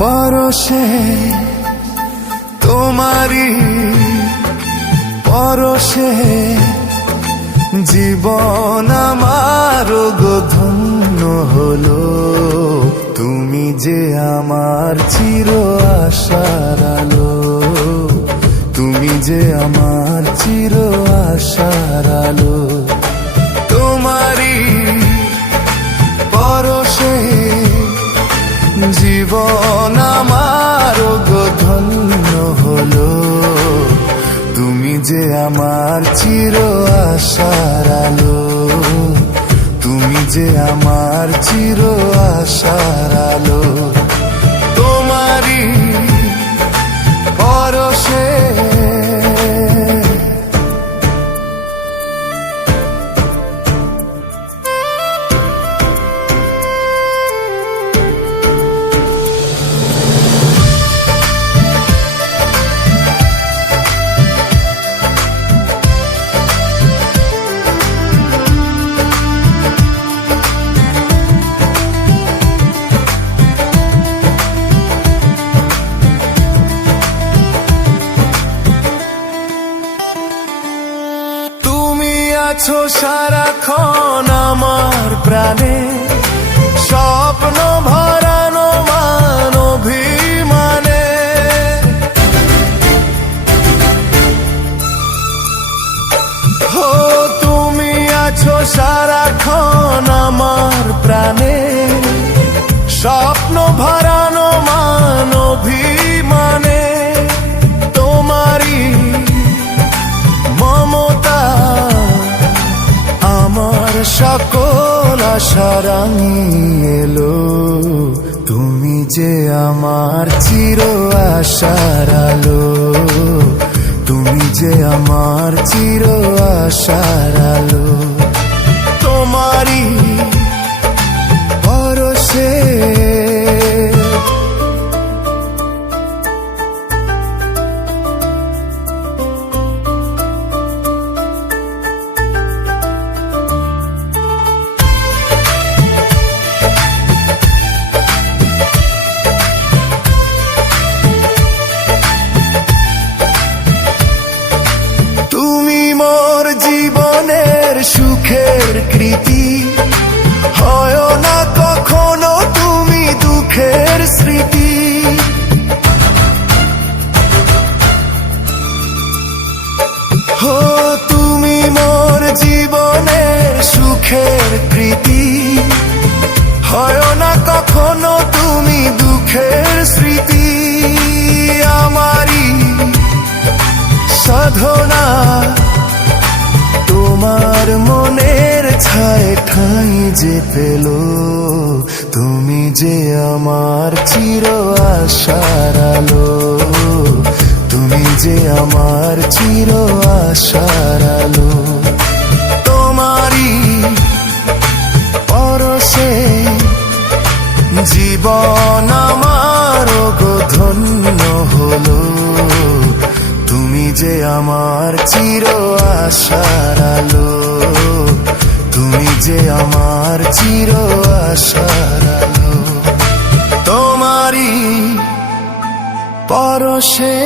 পরশে তোমারি পরশে জীবন আমার গো ধন্য হলো। তুমি যে আমার চির আশার আলো, তুমি যে আমার চির আশার আলো। তোমারি পরশে জীবন আমার গো ধন্য হলো। তুমি যে আমার চির আশার আলো, তুমি যে আমার চির আশার আলো। তোমারি পরশে আছো সারাক্ষণ আমার প্রাণে, স্বপ্ন ভরানো মান অভিমানে। হো তুমি আছো সারাক্ষণ আমার প্রাণে, স্বপ্ন ভরানো মান অভিমানে। তোমারি মমতা আমার সকল আশা রাঙিয়ে এলো। তুমি যে আমার চির আশার আলো, তুমি যে আমার চির আশার আলো। তোমারি পরশে সুখের কৃতি, হয় না কখনো তুমি দুঃখের স্মৃতি। হো তুমি মোর জীবনের সুখের কৃতি, হয় না কখনো তুমি দুঃখের স্মৃতি। আমারি সাধনা তোমার মনের ছায় ঠাঁই যে পেল। তুমি যে আমার চির আশার আলো, তুমি যে আমার চির আশার আলো। তোমারি পরশে জীবন আমার গো ধন্য হলো। তুমি যে আমার চির আশার আলো, তুমি যে আমার চির আশার আলো। তোমারি পরশে